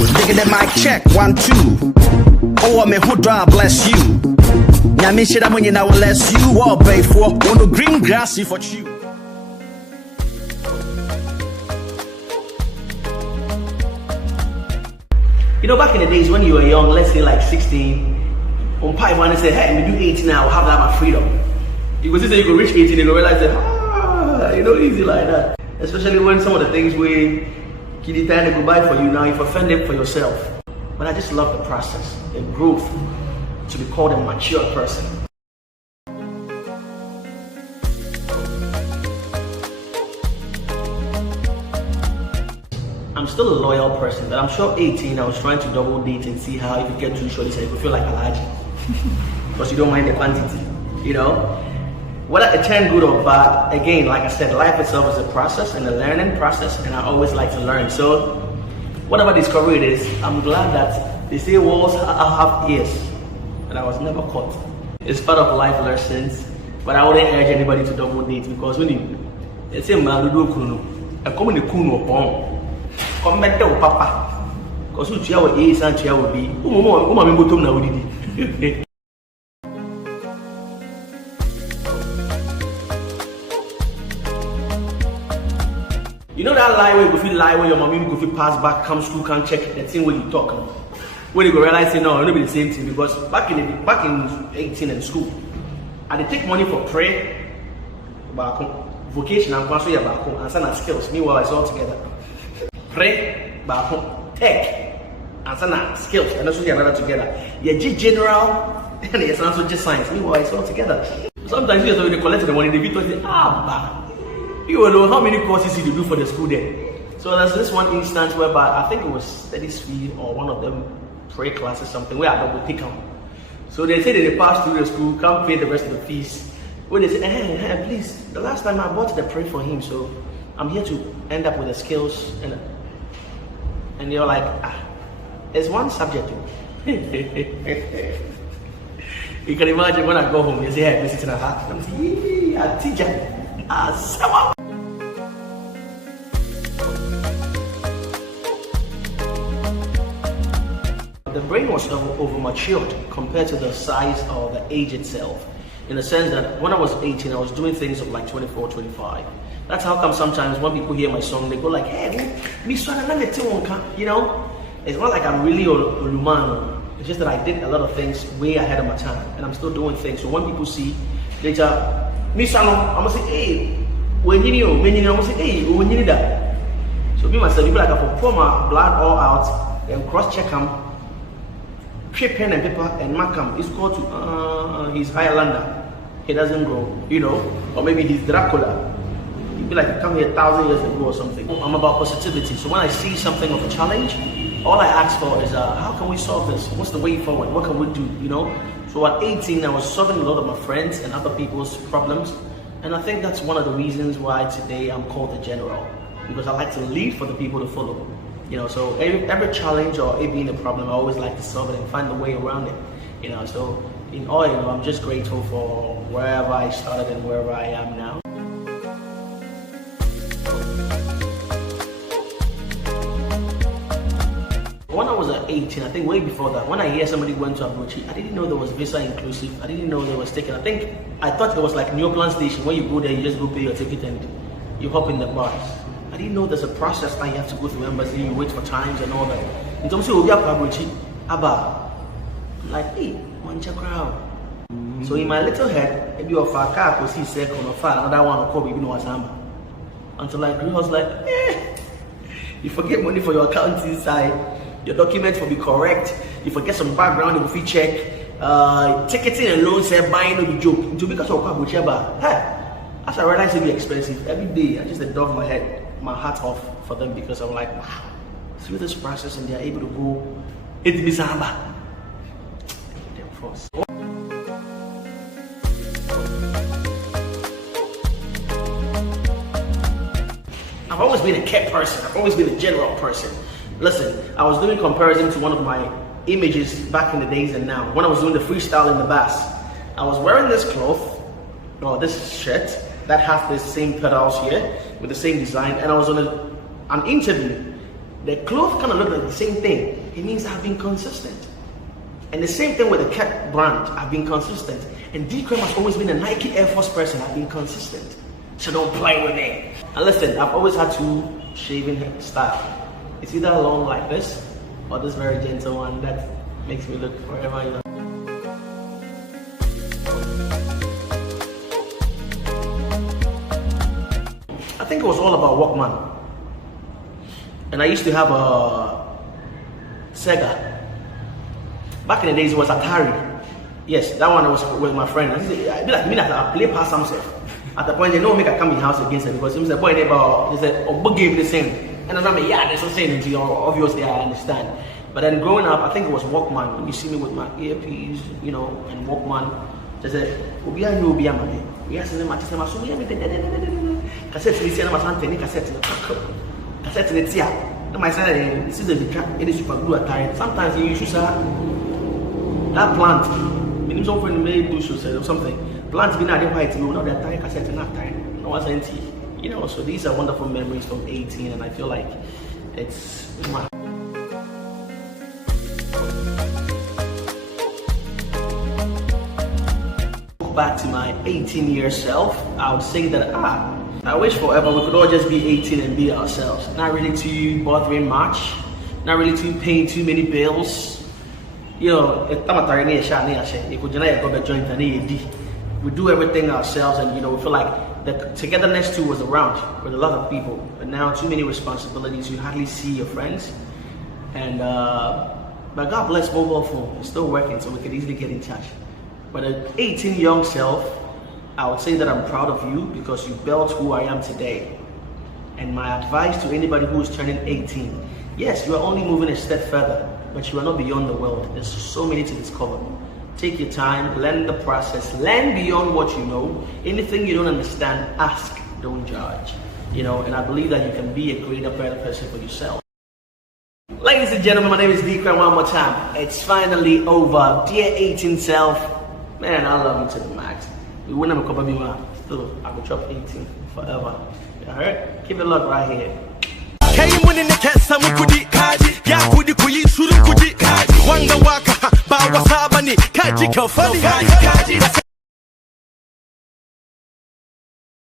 Digging the mic check, 1, 2. Oh, me who draw bless you. Nyame shida money now bless you. Oh, pay for on the green grass for you. You know, back in the days when you were young, let's say like 16, on pipe one say, hey, we do 18 now, I'll have that my freedom. You go see that you go reach 18, you go realize that, you know, easy like that. Especially when some of the things we Kitty trying to go buy for you now, you've offended for yourself. But I just love the process, the growth, to be called a mature person. I'm still a loyal person, but I'm sure 18, I was trying to double date and see how if you get too short, so you could feel like Alhaji. Because you don't mind the quantity, you know? Whether it turned good or bad, again, like I said, life itself is a process and a learning process, and I always like to learn. So, whatever discovery it is, I'm glad that they say walls have ears, and I was never caught. It's part of life lessons, but I wouldn't urge anybody to double date because when you say, man, do kuno, I come in the kuno upon. Come back to papa. Because you chair with A and chair with B. You know that lie where you go feel lie where your mommy go feel pass back, come school, come check the thing when you talk. When you go realize say no, it'll be the same thing because back in 18 in school, I did take money for prayer, back vocation and pass your back and send skills. Meanwhile, it's all together. Pray, back tech, and some skills, and also together together. Yeah, general, and it's also just science. Meanwhile, it's all together. Sometimes you have to collect the money, the people say, you will know how many courses you do for the school day. So there's this one instance whereby I think it was studies fee or one of them prayer classes, something where I double take them. So they say that they pass through the school, can't pay the rest of the fees. When they say, hey, please, the last time I bought the prayer for him, so I'm here to end up with the skills and you're like, there's one subject. You can imagine when I go home, you say, hey, listen to the heart. I'm saying, yeah, teacher. The brain was over matured compared to the size or the age itself. In the sense that when I was 18, I was doing things of like 24, 25. That's how come sometimes when people hear my song, they go like, hey, you know? It's not like I'm really Olumano. It's just that I did a lot of things way ahead of my time. And I'm still doing things. So when people see later, I'm gonna say, hey, when you know, I'm gonna say, hey, when you need that. So me myself, people like I pour my blood all out, then cross-check them, shape pen and paper and mark him. It's called to, he's Highlander. He doesn't grow, you know? Or maybe he's Dracula. Be like you come here 1,000 years ago or something. I'm about positivity. So when I see something of a challenge, all I ask for is how can we solve this? What's the way forward? What can we do? You know? So at 18, I was solving a lot of my friends and other people's problems. And I think that's one of the reasons why today I'm called the general. Because I like to lead for the people to follow. You know, so every challenge or it being a problem, I always like to solve it and find a way around it. You know, so in all, you know, I'm just grateful for wherever I started and wherever I am now. When I was at 18, I think way before that, when I hear somebody went to Abuchi, I didn't know there was visa inclusive. I didn't know there was taken. I thought it was like Neoplan Station. When you go there, you just go pay your ticket and you hop in the bus. I didn't know there's a process that you have to go through embassy, you wait for times and all that. In terms of Abuchi, Abba, like, hey, mancha crowd. So in my little head, maybe of a car could see second or far, another one or call me, you know what's happening. Until I grew, I was like, you forget money for your account inside. Your documents will be correct. You forget some background, you will fee check. Ticketing and loans, buying will be joke. To because of Kwabucheba, as I realized it'd be expensive, every day I just dove my hat off for them because I'm like, wow, through this process and they're able to go. It's Bizamba. Damn force. I've always been a cat person. I've always been a general person. Listen, I was doing comparison to one of my images back in the days and now. When I was doing the freestyle in the bass, I was wearing this cloth, or this shirt, that has the same pedals here, with the same design, and I was on an interview The clothes kind of look like the same thing. It means I've been consistent. And the same thing with the Cat brand. I've been consistent. And D Cryme has always been a Nike Air Force person. I've been consistent. So don't play with me. And listen, I've always had two shaving style. It's either long like this or this very gentle one that makes me look forever, you know. I think it was all about Walkman. And I used to have a Sega. Back in the days, it was Atari. Yes, that one was with my friend. I be like, I play past himself. At the point, they don't make a come in house against it because he was a boy neighbor. He said, "Oh, book game the same." And I remember, yeah, there's no saying it. Obviously, I understand. But then growing up, I think it was Walkman. When you see me with my earpiece, you know, and Walkman, they said, "Obi a new obi a man." We are saying, "Match them." So we are making cassette. We see them as Anthony cassette. Cassette in the tia. No, my son, this is a big. It is super blue attire. Sometimes you use that plant. Means often made do or something. Plants be not white, you know, that time cassette enough time. No one's empty. You know, so these are wonderful memories from 18, and I feel like it's my back to my 18-year self. I would say that I wish forever we could all just be 18 and be ourselves. Not really too bothering much, not really too paying too many bills. You know, we do everything ourselves, and you know, we feel like the togetherness too was around with a lot of people, but now too many responsibilities, you hardly see your friends. And but God bless mobile phone, it's still working, so we can easily get in touch. But at 18 young self, I would say that I'm proud of you because you built who I am today. And my advice to anybody who is turning 18, yes, you are only moving a step further, but you are not beyond the world. There's so many to discover. Take your time, learn the process, learn beyond what you know. Anything you don't understand, ask, don't judge. You know, and I believe that you can be a greater, better person for yourself. Ladies and gentlemen, my name is D Cryme one more time. It's finally over. Dear 18 self, man, I love you to the max. We wouldn't have a couple of me, still, I could drop 18 forever. Alright? Keep it locked right here. Came winning the cat, some kudi kaji, ya kudi kuyi, shuru kudi kaji, wanga waka, ba wasabani, kaji kafani.